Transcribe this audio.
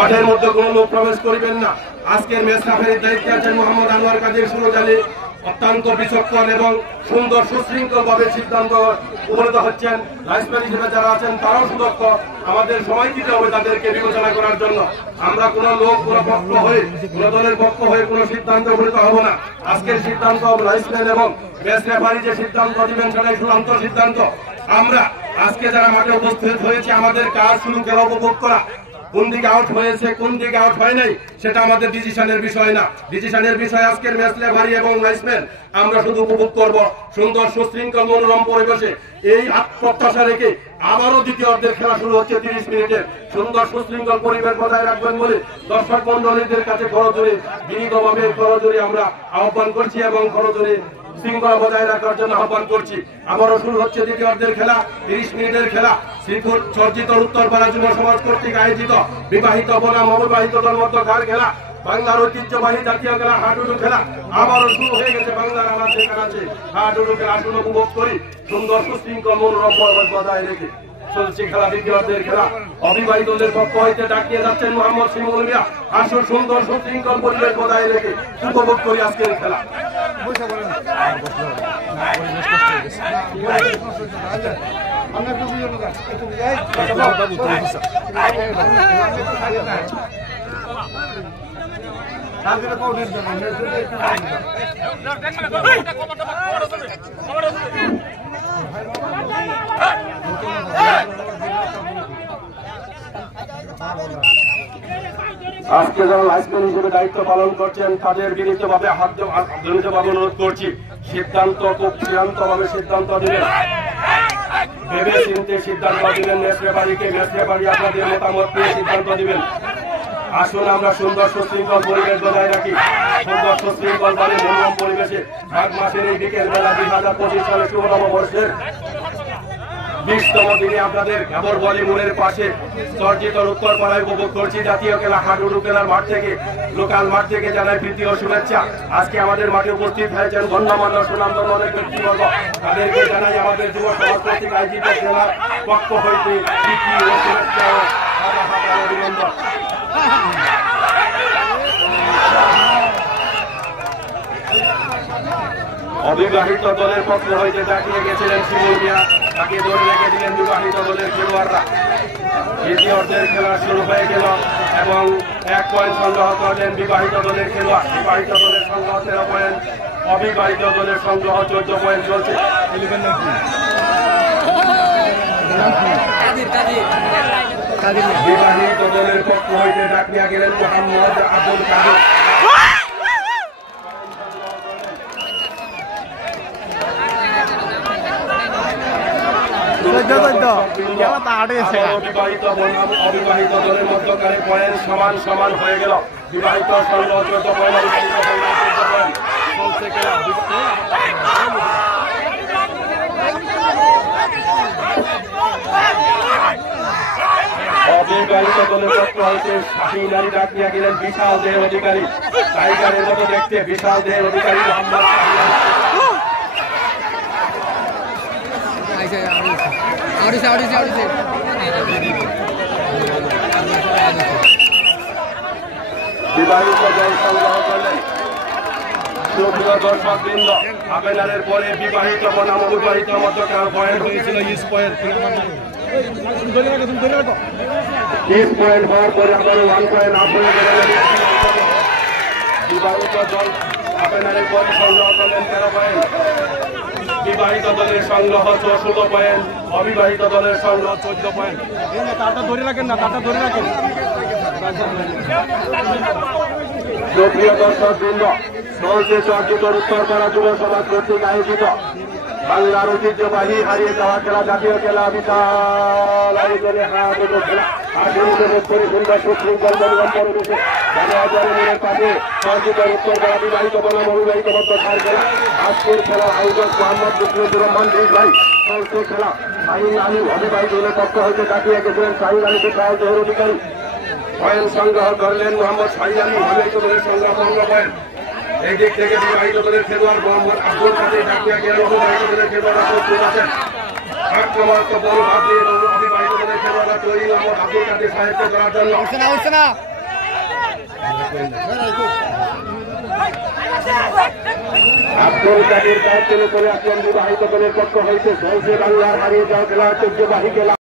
মাঠের মধ্যে কোনো লোক প্রবেশ করিবেন না। আজকের ম্যাচ রেফারির দায়িত্বে আছেন মোহাম্মদ আনোয়ার কাদের সুরজ আলী। অত্যন্ত বিচক্ষণ এবং সুন্দর সুশৃঙ্খল ভাবে সিদ্ধান্ত উপনীত হচ্ছেন। লাইসম্যান হিসেবে যারা আছেন তারাও সুদক্ষ। আমাদের সময় দিতে হবে তাদেরকে বিবেচনা করার জন্য। আমরা কোন লোক কোন পক্ষ হয়ে কোন দলের পক্ষ হয়ে কোন সিদ্ধান্ত উপনীত হব না। আজকের সিদ্ধান্ত লাইসম্যান এবং ম্যাচ রেফারি যে সিদ্ধান্ত দিবেন সেটাই চূড়ান্ত সিদ্ধান্ত। আমরা আজকে যারা মাঠে উপস্থিত হয়েছে আমাদের কাজ শুধু খেলা উপভোগ করা। কোন দিকে আউট হয়েছে কোন দিকে আউট হয় নাই সেটা আমাদের ডিসিশনের বিষয় না। ডিসিশনের বিষয় আজকের ম্যাচ রেফারি এবং লাইসম্যান। আমরা শুধু উপভোগ করব সুন্দর সুশৃঙ্খল মনোরম পরিবেশে। এই প্রত্যাশা রেখে আবারও দ্বিতীয় অর্ধের খেলা শুরু হচ্ছে 30 মিনিটের। সুন্দর সুশৃঙ্খল পরিবেশ বজায় রাখবেন বলে দর্শক মন্ডলীদের কাছে করজোরে বিনীতভাবে করজোরে আমরা আহ্বান করছি এবং করজোরে শৃঙ্খলা বজায় রাখার জন্য আহ্বান করছি। আবারও শুরু হচ্ছে দ্বিতীয় অর্ধের খেলা, 30 মিনিটের খেলা। শ্রীপুর চর্চিত উত্তরপাড়া যুব সমাজ কর্তৃক আয়োজিত বিবাহিত বনাম অবিবাহিত দলমধ্যকার খেলা, বাংলার ঐতিহ্যবাহী জাতীয় খেলা হাডুডু খেলা আবারও শুরু হয়ে গেছে। বাংলার আনাচে কানাচে হাডুডু খেলা আসুন উপভোগ করি সুন্দর সুশৃঙ্খল মনোরম পরিবেশ বজায় রেখে। চলছে খেলা দ্বিতীয় অর্ধের খেলা। অবিবাহিতদের পক্ষ হইতে ডাকিয়ে যাচ্ছেন মোহাম্মদ শিমুল মিয়া। আসুন সুন্দর সুশৃঙ্খল পরিবেশ বজায় রেখে উপভোগ করি আজকের খেলা। আজকে যারা লাইসম্যান হিসেবে দায়িত্ব পালন করছেন তাদের বিনীতভাবে অনুরোধ করছি সিদ্ধান্ত খুব চূড়ান্তভাবে সিদ্ধান্ত দিবেন, ভেবে চিন্তে সিদ্ধান্ত দিবেন। ম্যাচ রেফারিকে ম্যাচ রেফারি আপনাদের মতামত নিয়ে সিদ্ধান্ত দিবেন। আসুন আমরা সুন্দর সুশৃঙ্খল পরিবেশ বজায় রাখি। সুন্দর সুশৃঙ্খল ভাবে মনোরম পরিবেশে মাঘ মাসের এই বিকেল বেলা 2025 সালে শুভ নববর্ষের 20তম দিনে আপনাদের ঘাবর বলি মনের পাশে চর্চিত উত্তরপাড়ায় উপভোগ করছি জাতীয় খেলা হাডুডু খেলার মাঠ থেকে, লোকাল মাঠ থেকে জানাই প্রীতি ও শুভেচ্ছা। আজকে আমাদের মাঠে উপস্থিত হয়েছেন গণ্যমান্য সুনামধন্য অনেক ব্যক্তিবর্গ। তাদেরকে জানাই আমাদের যুব সমাজ কর্তৃক আয়োজিত খেলার পক্ষ হইতে প্রীতি ও শুভেচ্ছা ও অভিনন্দন। অবিবাহিত দলের পক্ষ হইতে ডাকিয়ে গেছিলেন শিমুল মিয়া, তাকে ধরে রেখে দিলেন বিবাহিত দলের খেলোয়াড়রা। দ্বিতীয় অর্ধের খেলা শুরু হয়ে গেল এবং 1 পয়েন্ট সংগ্রহ করলেন বিবাহিত দলের খেলোয়াড়। বিবাহিত দলের সংগ্রহ 13 পয়েন্ট, অবিবাহিত দলের সংগ্রহ 14 পয়েন্ট চলছে। বিবাহিত দলের পক্ষ হইতে ডাকিয়া গেলেন মোহাম্মদ আব্দুল কাদের। অবিবাহিত দলের মধ্যকারে পয়েন্ট সমান সমান হয়ে গেল। বিবাহিত সংগ্রহ 14 পয়েন্ট, অবিবাহিত 14 পয়েন্ট চলছে খেলা। অবিবাহিত দলের পক্ষ হইতে শাহিন আলী ডাকিয়া গেলেন বিশাল দেহের অধিকারী, টাইগারের মতো দেখতে বিশাল দেহের অধিকারী মোহাম্মদ বিবাহিত দল সংগ্রহ করলেন। সুপ্রিয় দর্শকবৃন্দ, আবেদনের পরে বিবাহিত বনাম অবিবাহিত মধ্যকার পয়েন্ট হয়েছিল 20 পয়েন্ট। 20 পয়েন্ট হওয়ার পরে আবারও 1 পয়েন্ট আপ হয়ে গেল। বিবাহিত দল আবেদনের পরে সংগ্রহ করলেন 13 পয়েন্ট। বিবাহিত দলের সংগ্রহ 16 পয়েন্ট, অবিবাহিত দলের সংগ্রহ 14 পয়েন্ট। তারটা ধরে রাখেন না, তারটা ধরে রাখেন। সুপ্রিয় দর্শকবৃন্দ, চলছে চর্চিত উত্তরপাড়া যুব সমাজ কর্তৃক আয়োজিত বাংলার ঐতিহ্যবাহী হারিয়ে যাওয়া খেলা জাতীয় খেলা বিশাল আয়োজনে হাডুডু খেলা। সুন্দর সুশৃঙ্খল মনোরম পরিবেশে বাজারের পাশে চর্চিত উত্তরপাড়া বিবাহিত বনাম অবিবাহিত মধ্যকার খেলা। আজকের খেলা আয়োজক মোহাম্মদ মুজিবুর রহমান ভাই। চলছে খেলা শাহিন আলী অবিবাহিত দলের পক্ষ হইতে ডাকিয়ে গেছিলেন শাহিন আলী বিশাল দেহের অধিকারী। পয়েন্ট সংগ্রহ করলেন মোহাম্মদ শাহিন আলী, অবিবাহিত দলের সংগ্রহ 15 পয়েন্ট। এই দিক থেকে বিবাহিত দলের খেলোয়াড় মোহাম্মদ আব্দুল কাদের ডাকিয়া গেলেন অবিবাহিত দলের খেলোয়াড়রা প্রস্তুত আছেন। আক্রমণাত্মক বল ভাবলে এবং অবিবাহিত দলের খেলোয়াড়রা তৈরি মোহাম্মদ আব্দুল কাদের সাহায্য করার জন্য। আব্দুল কাদের দায়িত্বের উপরে আসলেন বিবাহিত দলের পক্ষ হইতে চলছে বাংলার হারিয়ে যাওয়া খেলা ঐতিহ্যবাহী খেলা।